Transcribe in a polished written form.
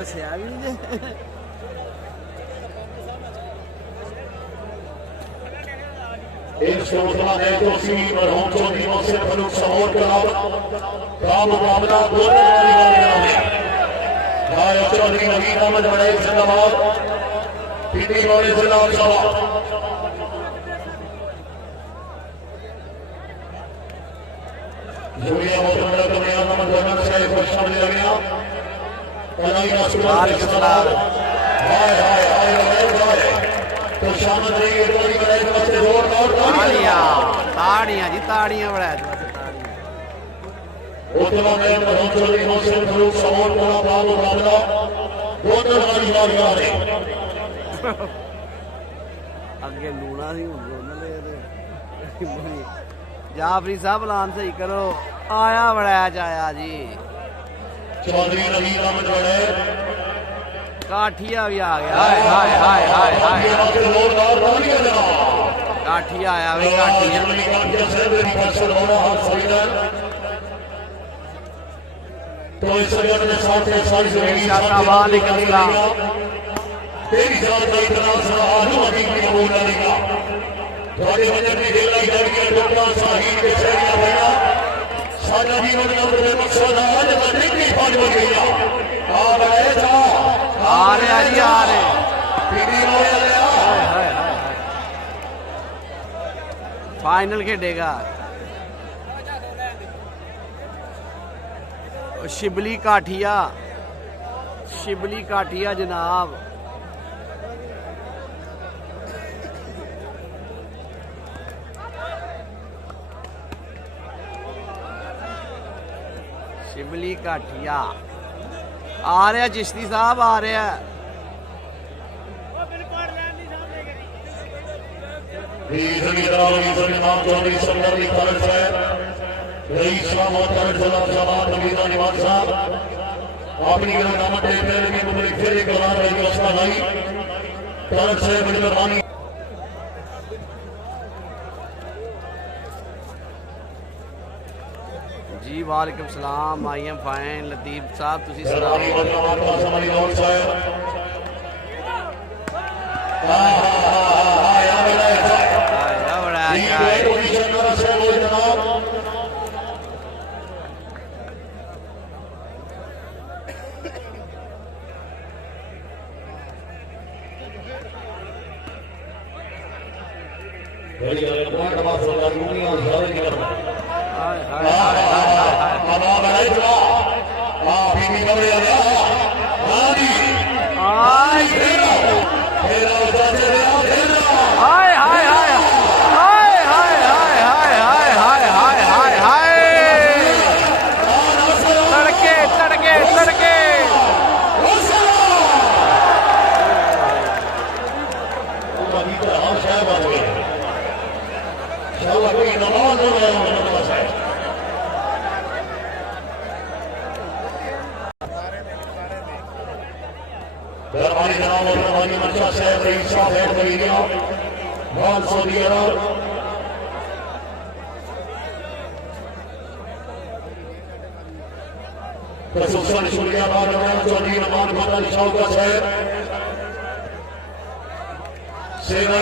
दसिया भी नहीं। एक श्रोता ने तो सी मरहूम चौधरी से फरूक समोर का मुकाबला चौधरी नवीन अहमद बड़े जिंदाबाद पीटी वाले जिला जूलिया मोहम्मद कमरिया मोहम्मद गवर्नर साहब को शामिल कर गया कनाई का सुराग इस्लाम हाय हाय हाय हाय तो शामिल रही टोली बनाई के बच्चे जोर और ताड़ियां जी ताड़ियां बड़ा उतना में मरहूम चौधरी मोहसिन फरूक समोर का मुकाबला दोनों गाड़ी मार रहे अगे लूना सी हुंदे जाफरी साहब लान सही करो आया बड़ा आया जी चौधरी नवीन अहमद बड़े काठिया भी आ गया हाय हाय हाय हाय हाय काठिया आया भी काठिया तो इस जगह में साथ सारी वालेकुम सलाम तेरी जान का इतना सलाम हकीकी कबूल करेगा थोड़े वजन की ढेलाई जाएगी डॉक्टर साहिब के शहरिया भैया सादा जीवन का मुझे मकसद है जब नहीं फाज हो गया आ रहे जा आ रहे जी आ रहे पीडी वाले फाइनल खेलेगा शिबली काठिया जनाब शिबली काठिया आ रहा चिश्ती साहब आ रहा अपनी जी वालेकुम सलाम आई एम फाइन लतीफ साहब तुसी सेना